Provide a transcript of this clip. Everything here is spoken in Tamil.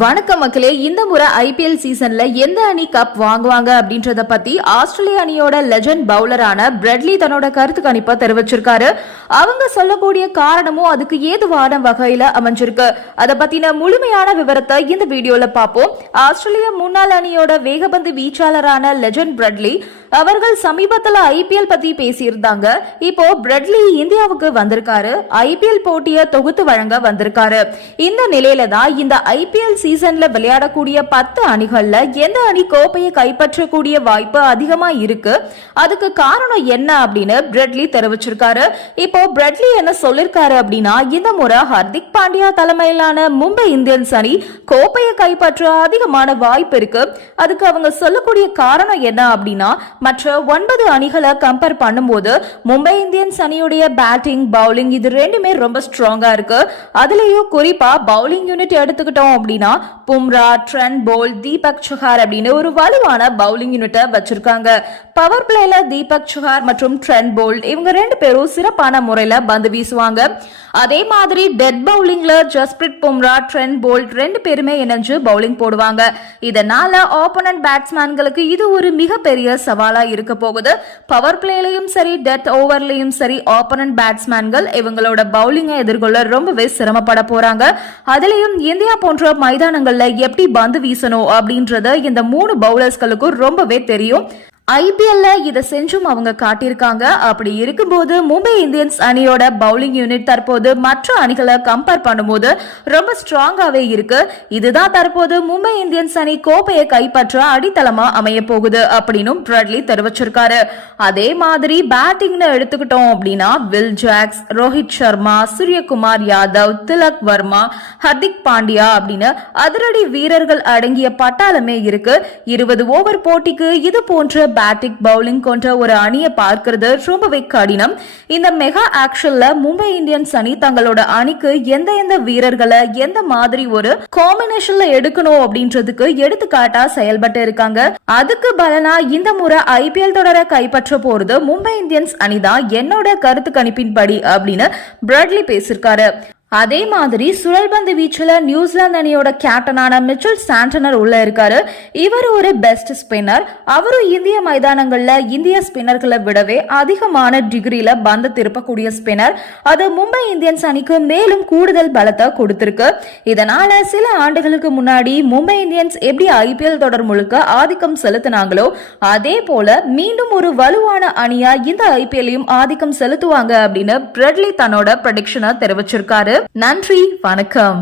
வணக்கம் மக்களே. இந்த முறை ஐபிஎல் சீசன்ல எந்த அணி கப் வாங்குவாங்க அப்படின்றத பத்தி ஆஸ்திரேலிய அணியோட லெஜண்ட் பவுலரான பிரெட்லி தன்னோட கருத்து கணிப்பை தெரிவிச்சிருக்காரு. அவங்க சொல்லக்கூடிய காரணமும் அதுக்கு ஏதுவான வகையில அமைஞ்சிருக்கு. அதை பத்தின முழுமையான விவரத்தை இந்த வீடியோல பார்ப்போம். ஆஸ்திரேலிய முன்னாள் அணியோட வேகப்பந்து வீச்சாளரான லெஜண்ட் பிரெட்லி அவர்கள் சமீபத்துல ஐபிஎல் பத்தி பேசியிருந்தாங்க. இப்போ பிரெட்லி இந்தியாவுக்கு வந்திருக்காரு. ஐபிஎல் போட்டியை தொகுத்து வழங்க வந்திருக்காரு. இந்த நிலையில தான் இந்த ஐபிஎல் சீசன்ல விளையாடக்கூடிய 10 அணிகள்ல எந்த அணி கோப்பையை கைப்பற்றக்கூடிய வாய்ப்பு அதிகமா இருக்கு, அதுக்கு காரணம் என்ன அப்படின்னு பிரெட்லி தெரிவிச்சிருக்காரு. இப்போ பிரெட்லி என்ன சொல்லிருக்காரு அப்படின்னா, இந்த முறை ஹர்திக் பாண்டியா தலைமையிலான மும்பை இந்தியன்ஸ் அணி கோப்பையை கைப்பற்ற அதிகமான வாய்ப்பு இருக்கு. அதுக்கு அவங்க சொல்லக்கூடிய காரணம் என்ன அப்படின்னா, மற்ற 9 அணிகளை கம்பேர் பண்ணும்போது மும்பை இந்தியன்ஸ் அணியுடைய பேட்டிங் பவுலிங் இது ரெண்டுமே ரொம்ப ஸ்ட்ராங்கா இருக்கு. அதுலயும் குறிப்பா பவுலிங் யூனிட் எடுத்துக்கிட்டோம் அப்படின்னா பும்ரா, ட்ரெண்ட் போல்ட், தீபக் சஹார் அப்படின்னு ஒரு வலுவான பவுலிங் யூனிட்டை வச்சிருக்காங்க. பவர் பிளேல தீபக் சஹார் மற்றும் ட்ரெண்ட் போல்ட் இவங்க 2 பேரும் சிறப்பான முறையில பந்து வீசுவாங்க. அதே மாதிரி டெட் பவுலிங்ல ஜஸ்பிரிட் பும்ரா, ட்ரெண்ட் போல்ட் 2 பேருமே இணைஞ்சு பவுலிங் போடுவாங்க. இதனால ஆப்போனன்ட் பேட்ஸ்மேன்களுக்கு இது ஒரு மிகப்பெரிய சவாலா இருக்க போகுது. பவர் பிளேலையும் சரி டெத் ஓவர்லயும் சரி ஆப்போனன்ட் பேட்ஸ்மேன்கள் இவங்களோட பவுலிங்கை எதிர்கொள்ள ரொம்பவே சிரமப்பட போறாங்க. அதுலயும் இந்தியா போன்ற மைதானங்கள்ல எப்படி பந்து வீசணும் அப்படின்றது இந்த 3 பவுலர்ஸ்களுக்கும் ரொம்பவே தெரியும். ஐபிஎல்ல இதை செஞ்சும் அவங்க காட்டியிருக்காங்க. அப்படி இருக்கும்போது மும்பை இந்தியன்ஸ் அணியோட பவுலிங் யூனிட் தற்போது மற்ற அணிகளை கம்பேர் பண்ணும்போது ரொம்ப ஸ்ட்ராங்காவே இருக்கு. இதுதான் தற்போது மும்பை இந்தியன்ஸ் அணி கோப்பையை கைப்பற்ற அடித்தளமா அமைய போகுது அப்படின்னு பிரெட்லி தெரிவிச்சிருக்காரு. அதே மாதிரி பேட்டிங்னு எடுத்துக்கிட்டோம் அப்படின்னா வில் ஜாக்ஸ், ரோஹித் சர்மா, சூரியகுமார் யாதவ், திலக் வர்மா, ஹர்திக் பாண்டியா அப்படின்னு அதிரடி வீரர்கள் அடங்கிய பட்டாளமே இருக்கு. 20 ஓவர் போட்டிக்கு இது போன்ற பேட்டிங் பவுலிங் கொண்ட ஒரு அணியை பார்க்கிறது ரொம்பவே கடினம். இந்த மெகா ஆக்ஷன்ல மும்பை இந்தியன்ஸ் அணி தங்களோட அணிக்கு எந்த வீரர்களை எந்த மாதிரி ஒரு காம்பினேஷன்ல எடுக்கணும் அப்படின்றதுக்கு எடுத்துக்காட்டா செயல்பட்டு இருக்காங்க. அதுக்கு பலனா இந்த முறை ஐபிஎல் தொடரை கைப்பற்ற போறது மும்பை இந்தியன்ஸ் அணிதான் என்னோட கருத்து கணிப்பின்படி அப்படின்னு பிரெட்லி பேசியிருக்காரு. அதே மாதிரி சுழல்பந்து வீச்சுல நியூசிலாந்து அணியோட கேப்டனான மிச்சல் சாண்டனர் உள்ள இருக்காரு. இவர் ஒரு பெஸ்ட் ஸ்பின்னர். அவரும் இந்திய மைதானங்கள்ல இந்திய ஸ்பின்னர்களை விடவே அதிகமான டிகிரியில பந்து திருப்பக்கூடிய ஸ்பின்னர். அது மும்பை இந்தியன்ஸ் அணிக்கு மேலும் கூடுதல் பலத்தை கொடுத்திருக்கு. இதனால சில ஆண்டுகளுக்கு முன்னாடி மும்பை இந்தியன்ஸ் எப்படி ஐபிஎல் தொடர் முழுக்க ஆதிக்கம் செலுத்தினாங்களோ அதே போல மீண்டும் ஒரு வலுவான அணியா இந்த ஐபிஎல்லையும் ஆதிக்கம் செலுத்துவாங்க அப்படின்னு பிரெட்லி தன்னோட ப்ரெடிக்ஷனை தெரிவிச்சிருக்காரு. நன்றி, வணக்கம்.